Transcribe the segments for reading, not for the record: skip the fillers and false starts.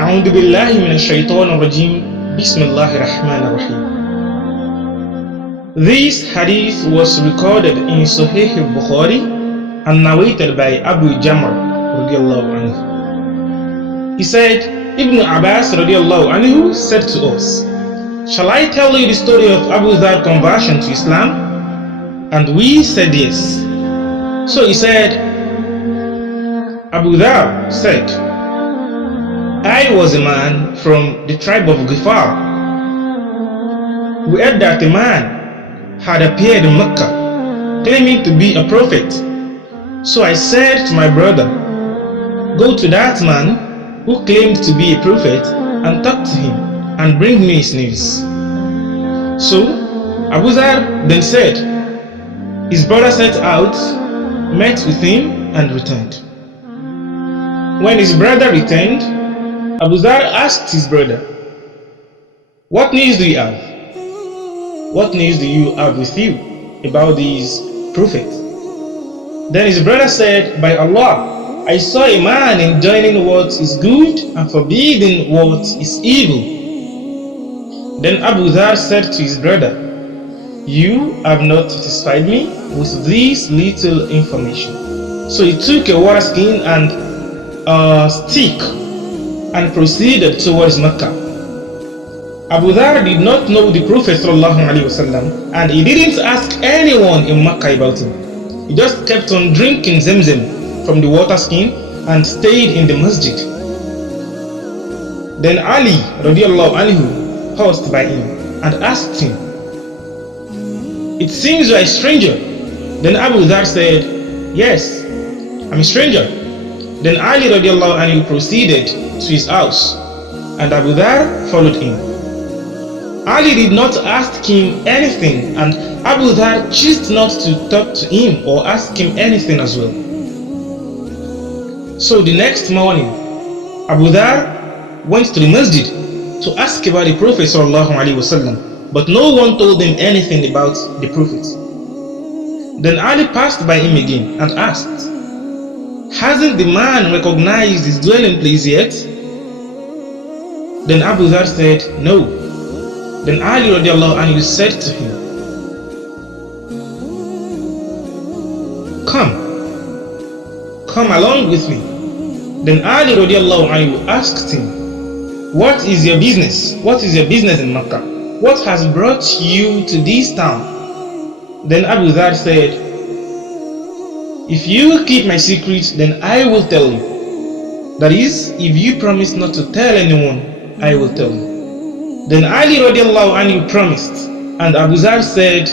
أعوذ بالله من الشيطان الرجيم بسم الله الرحمن الرحيم. This hadith was recorded in Sahih al-Bukhari and narrated by Abu Jamr radiallahu anhu. He said, Ibn Abbas radiallahu anhu said to us, "Shall I tell you the story of Abu Dha's conversion to Islam?" And we said yes. So he said, Abu Dhar said, "I was a man from the tribe of Al-Ghifari. We heard that a man had appeared in Mecca, claiming to be a prophet. So I said to my brother, 'Go to that man who claimed to be a prophet and talk to him and bring me his news.' So Abu Dhar then said, his brother set out, met with him and returned. When his brother returned, Abu Dhar asked his brother, 'What news do you have? What news do you have with you about these prophets?' Then his brother said, 'By Allah, I saw a man enjoining what is good and forbidding what is evil.' Then Abu Dhar said to his brother, 'You have not satisfied me with this little information.' So he took a water skin and a stick and proceeded towards Mecca. Abu Dhar did not know the Prophet ﷺ, and he didn't ask anyone in Mecca about him. He just kept on drinking Zemzem from the water skin and stayed in the masjid. Then Ali radiallahu anhu passed by him and asked him, 'It seems you are a stranger.' Then Abu Dhar said, 'Yes, I'm a stranger.' Then Ali radiallahu anhu proceeded to his house, and Abu Dhar followed him. Ali did not ask him anything, and Abu Dhar chose not to talk to him or ask him anything as well. So the next morning, Abu Dhar went to the masjid to ask about the Prophet ﷺ, but no one told him anything about the Prophet. Then Ali passed by him again and asked, 'Hasn't the man recognized his dwelling place yet?' Then Abu Dhar said, 'No.' Then Ali radiallahu anhu said to him, 'Come along with me.' Then Ali radiallahu anhu asked him, 'What is your business? What is your business in Mecca? What has brought you to this town?' Then Abu Dhar said, 'If you keep my secret, then I will tell you. That is, if you promise not to tell anyone, I will tell you.' Then Ali radiallahu anhu promised, and Abu Dhar said,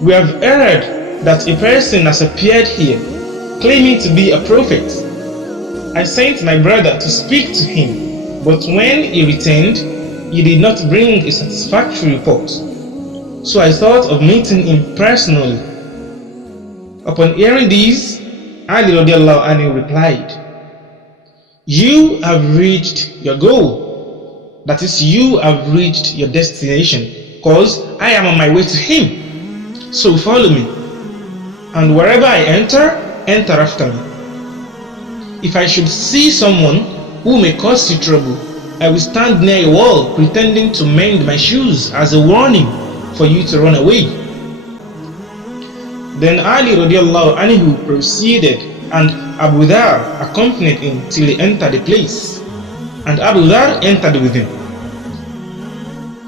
'We have heard that a person has appeared here, claiming to be a prophet. I sent my brother to speak to him, but when he returned, he did not bring a satisfactory report. So I thought of meeting him personally.' Upon hearing this, Ali radiallahu anhu replied, 'You have reached your goal. That is, you have reached your destination, cause I am on my way to him. So follow me, and wherever I enter, enter after me. If I should see someone who may cause you trouble, I will stand near a wall pretending to mend my shoes as a warning for you to run away.' Then Ali radiallahu anhu proceeded, and Abu Dhar accompanied him till he entered the place, and Abu Dhar entered with him.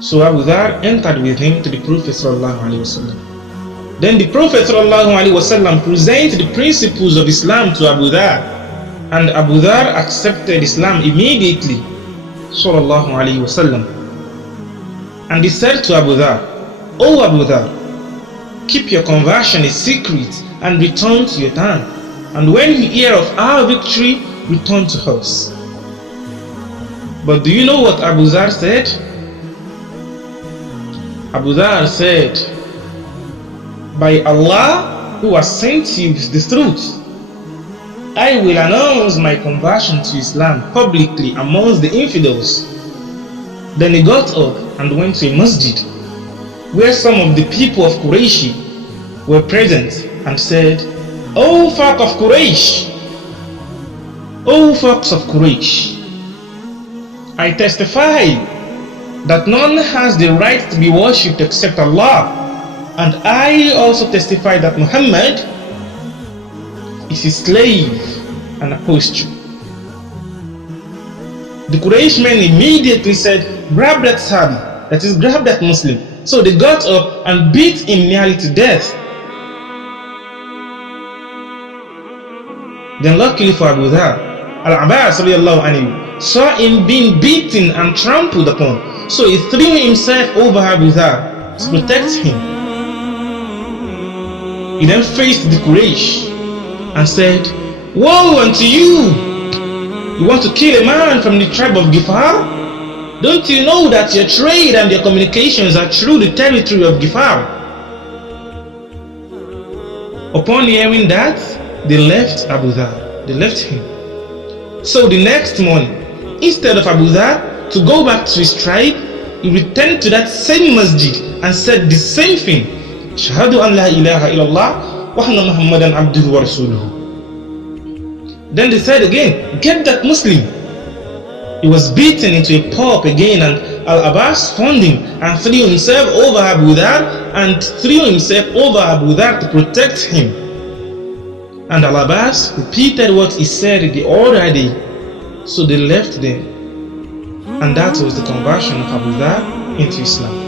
So Abu Dhar entered with him to the Prophet ﷺ. Then the Prophet ﷺ presented the principles of Islam to Abu Dhar, and Abu Dhar accepted Islam immediately ﷺ. And he said to Abu Dhar, 'O Abu Dhar, keep your conversion a secret and return to your town, and when you hear of our victory, return to us.' But do you know what Abu Dhar said? Abu Dhar said, 'By Allah who has sent you with the truth, I will announce my conversion to Islam publicly amongst the infidels.' Then he got up and went to a masjid where some of the people of Quraysh were present and said, 'O folk of Quraysh, O folks of Quraysh, I testify that none has the right to be worshipped except Allah, and I also testify that Muhammad is his slave and apostle. The Quraysh men immediately said, grab that Sahabi, that is, grab that Muslim. So they got up and beat him nearly to death. Then luckily for Abu Dhahr, Al-Habashi saw him being beaten and trampled upon. So he threw himself over Abu Dhahr to protect him. He then faced the Quraysh and said, woe unto you! You want to kill a man from the tribe of Ghifar? Don't you know that your trade and your communications are through the territory of Ghifar? Upon hearing that, they left Abu Dhahr. They left him. So the next morning, instead of Abu Dhahr to go back to his tribe, he returned to that same masjid and said the same thing. Shahadu an la ilaha illallah wa anna Muhammadan abduhu wa rasuluhu. Then they said again, get that Muslim. He was beaten into a pulp again, and Al-Abbas found him and threw himself over Abu Dhahr to protect him. And Al-Abbas repeated what he said the other day. So they left them. And that was the conversion of Abu Dhahr into Islam.